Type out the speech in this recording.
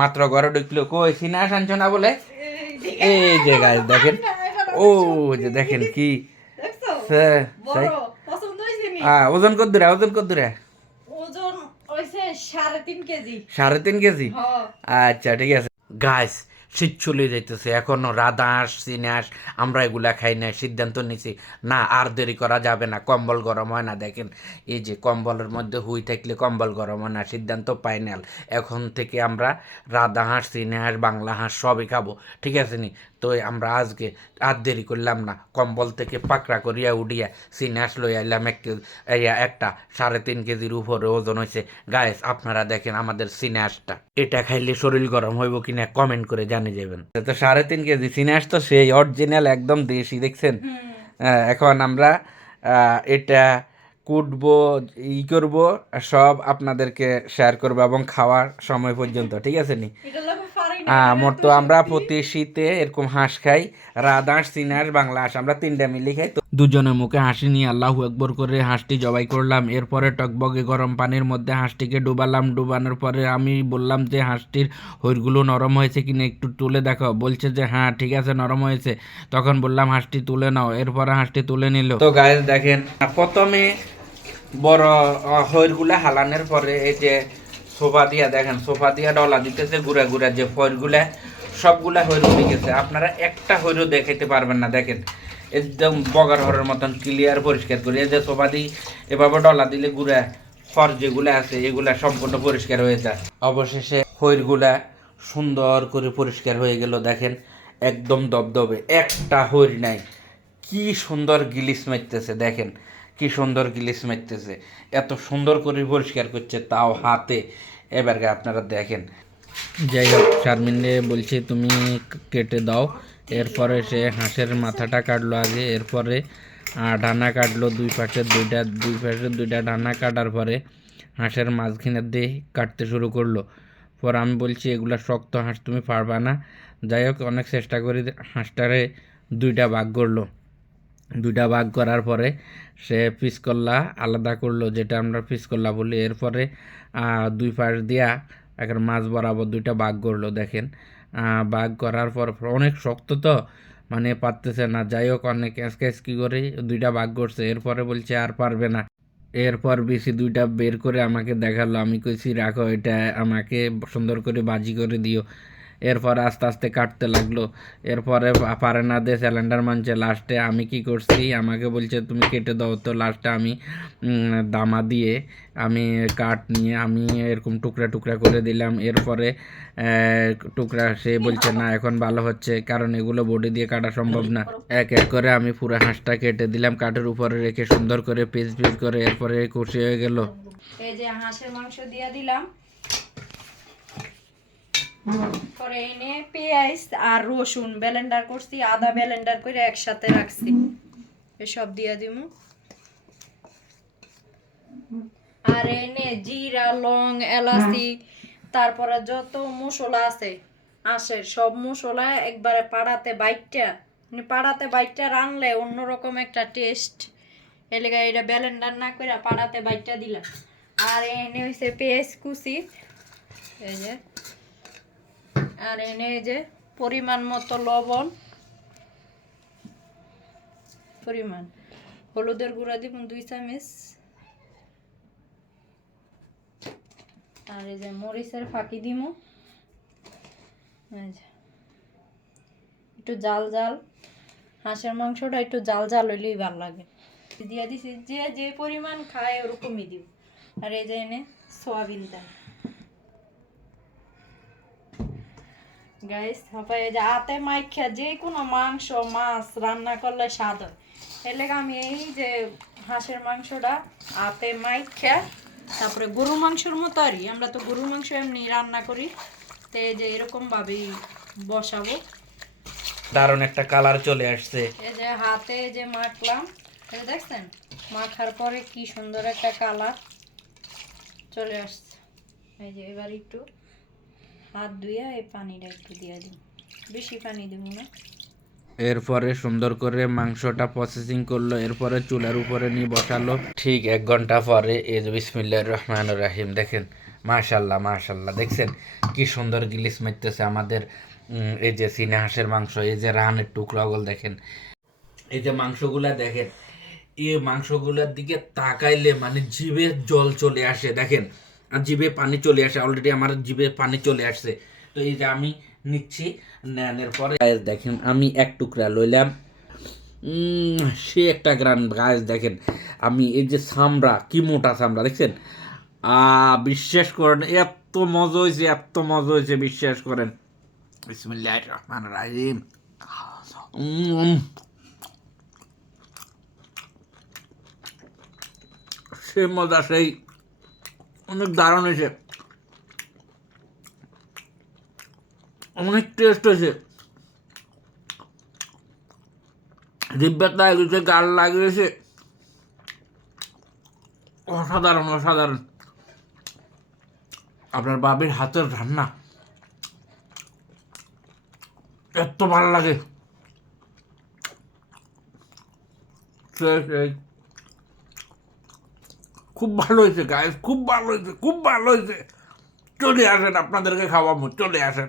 মাত্র ঘরে ঢুকলো, কই সিনাস আনছো না বলে? এই যে গাইস দেখেন, ও যে দেখেন কি ওজন কত দূরে, ওজন কত দূরে? ওজন হইছে 3.5 কেজি। 3.5 কেজি? আচ্ছা ঠিক আছে গাইস, শীত চলে যাইতেছে, এখনো রাধা হাঁস চিনে হাঁস আমরা এগুলা খাই না। সিদ্ধান্ত নিছি না আর দেরি করা যাবে না, কম্বল গরম হয় না। দেখেন এই যে কম্বলের মধ্যে হুই থাকলে কম্বল গরম হয় না, সিদ্ধান্ত ফাইনাল। এখন থেকে আমরা রাধা হাঁস চিনে হাঁস বাংলা হাঁস সবই খাবো, ঠিক আছে নি? তো আমরা আজকে আর দেরি করলাম না, কম্বল থেকে পাকড়া করিয়া উঠিয়া চিনে হাঁস লই আইলাম। একটা 3.5 কেজির উপরে ওজন হয়েছে। গাইস আপনারা দেখেন আমাদের চিনে হাঁসটা, এটা খাইলে শরীর গরম হইব কিনা কমেন্ট করে জানিয়ে যাবেন। তো 3.5 কেজি চিনে হাঁস তো সেই অরিজিনাল একদম দেশি, দেখছেন? এখন আমরা এটা কুটবো, করবো, সব আপনাদেরকে শেয়ার করবো এবং খাওয়ার সময় পর্যন্ত, ঠিক আছে নি? মোট তো আমরা প্রতি শীতে এরকম হাঁস খাই, রাধা হাঁস চীনা হাঁস বাংলা হাঁস আমরা 3টা মিলে খাই। তো দুজনের মুখে হাসি নিয়ে আল্লাহু আকবার করে হাঁসটি জবাই করলাম। এরপরে টকবগে গরম পানির মধ্যে হাঁসটিকে ডুবালাম। ডুবানোর পরে আমি বললাম যে হাঁসটির হইরগুলো নরম হয়েছে কিনা একটু তুলে দেখো। বলছে যে হ্যাঁ ঠিক আছে নরম হয়েছে। তখন বললাম হাঁসটি তুলে নাও। এরপরে হাঁসটি তুলে নিল। তো গাইস দেখেন, প্রথমে বড় হইরগুলা হালানোর পরে এই যে সোফা দিয়া, দেখেন সোফা দিয়া ডলা দিতেছে, গুড়া গুড়া যে ফয়রগুলা সবগুলা হইর উঠে গেছে। আপনারা একটা হইরও দেখাইতে পারবেন না। দেখেন একদম বগার হরের মতন ক্লিয়ার পরিষ্কার করে, এই যে সোফা দিয়ে এভাবে ডলা দিলে গুড়া খড় যেগুলা আছে এগুলা সম্পূর্ণ পরিষ্কার হয়ে যায়। অবশেষে হইরগুলা সুন্দর করে পরিষ্কার হয়ে গেল। দেখেন একদম দবদবে, একটা হইর নাই। কি সুন্দর গিলিস মারতেছে, দেখেন কি সুন্দর গিলিস মারতেছে, এত সুন্দর করে পরিষ্কার করছে তাও হাতে। এবারে আপনারা দেখেন। যাই হোক শারমিনে বলছে তুমি কেটে দাও। এরপরে সে হাঁসের মাথাটা কাটলো আগে, এরপরে ডানা কাটলো দুই পাশে দুইটা ডানা কাটার পরে হাঁসের মাঝখানে দিয়ে কাটতে শুরু করলো। পর আমি বলছি এগুলা শক্ত হাঁস তুমি পারবা না। যাই হোক অনেক চেষ্টা করি, হাঁসটারে দুইটা ভাগ করলো। দুইটা ভাগ করার পরে সে পিসকল্লা আলাদা করলো, যেটা আমরা পিসকল্লা বলি। এরপরে দুই পাশ দিয়া একটা মাছ বরাবর দুইটা ভাগ করলো। দেখেন ভাগ করার পর অনেক শক্ত তো মানে পারতেছে না। যাই হোক অনেক কি করে দুইটা ভাগ করছে। এরপরে বলছে আর পারবে না। এরপর বেশি দুইটা বের করে আমাকে দেখালো। আমি কইছি রাখো, এটা আমাকে সুন্দর করে বাজি করে দিও। এরপর আস্তে আস্তে কাটতে লাগলো। এরপরে পারে না দিয়ে সিলিন্ডার মানছে। লাস্টে আমি কি করছি, আমাকে বলছে তুমি কেটে দাও। তো লাস্টে আমি দামা দিয়ে আমি কাঠ নিয়ে আমি এরকম টুকরা টুকরা করে দিলাম। এরপরে টুকরা সে বলছে না এখন ভালো হচ্ছে, কারণ এগুলো বডি দিয়ে কাটা সম্ভব না। এক এক করে আমি পুরো হাঁসটা কেটে দিলাম, কাঠের উপরে রেখে সুন্দর করে পিস পিস করে। এরপরে কষি হয়ে গেল। এই যে হাঁসের মাংস দিয়ে দিলাম, পরে এনে পেঁয়াজ আর রসুন ব্লেন্ডার করছি, আদা ব্লেন্ডার করে একসাথে রাখছি, এসব দিয়ে দিমু। আর এনে জিরা লং এলাচি তারপরে যত মশলা আছে হাঁসের সব মশলা একবারে পাড়াতে বাইটটা রানলে অন্যরকম একটা টেস্ট। এলাকা এটা ব্লেন্ডার না করে পাড়াতে বাইটটা দিলাম। আর এনে হয়েছে পেঁয়াজ কুচি, এই যে, আর এনে যে পরিমাণ মতো লবণ, পরিমাণ হলুদের গুঁড়া দিব 2 চামচ, আর এই যে মরিচের ফাঁকি দিমু। একটু জাল জাল, হাঁসের মাংসটা একটু জাল জাল হইলেই ভালো লাগে। দিয়ে দিছি, যে যে পরিমাণ খায় ওরকমই দিব। আর এই যে এনে সয়াবিন তেল গাইস, এই যে হাতে মাইখা যে কোনো মাংস মাছ রান্না করলে স্বাদ হয়। এর লেগে আমি এই যে হাঁসের মাংসটা হাতে মাইখা, তারপরে গরুর মাংসের মতো আর আমরা তো গরুর মাংস এমনি রান্না করি, তো এই যে এরকম ভাবেই বসাবো। দারুণ একটা কালার চলে আসছে। এই যে হাতে যে মাখলাম, এই দেখছেন মাখার পরে কি সুন্দর একটা কালার চলে আসছে। এই যে এবার একটু হাত ধুইয়া এই পানিটা একটু দিয়ে দিই, বেশি পানি দিব না। এরপরে সুন্দর করে মাংসটা প্রসেসিং করলো। এরপরে চুলার উপরে নিয়ে বসালো। ঠিক 1 ঘন্টা পরে এই যে বিসমিল্লাহির রহমানির রহিম, দেখেন মাশাল্লাহ মাশাল্লাহ, দেখছেন কি সুন্দর গিলিস মারতেছে আমাদের এই যে চীনা হাঁসের মাংস, এই যে রানের টুকরাগুলো দেখেন, এই যে মাংসগুলা দেখেন, এই মাংসগুলোর দিকে তাকাইলে মানে জিভে জল চলে আসে দেখেন, আর জিভে পানি চলে আসে, অলরেডি আমার জিভে পানি চলে আসছে। তো এই যে আমি নিচ্ছি, নেওয়ার পরে দেখেন আমি এক টুকরা লইলাম, সে একটা গ্রান গাছ দেখেন, আমি এই যে চামড়া কি মোটা চামড়া দেখছেন, বিশ্বাস করেন এত মজা হয়েছে, এত মজা হয়েছে, বিশ্বাস করেন। বিসমিল্লাহির রহমানির রহিম। সে মজা, সেই অনেক দারুণ হয়েছে, অনেক টেস্ট হয়েছে, জিব্বাত লাগিয়েছে, গাল লাগিয়েছে, অসাধারণ অসাধারণ। আপনার বাবির হাতের রান্না এত ভালো লাগে, খুব ভালো হয়েছে গাইস, খুব ভালো হয়েছে, খুব ভালো হয়েছে। চলে আসেন, আপনাদেরকে খাওয়াবো, চলে আসেন।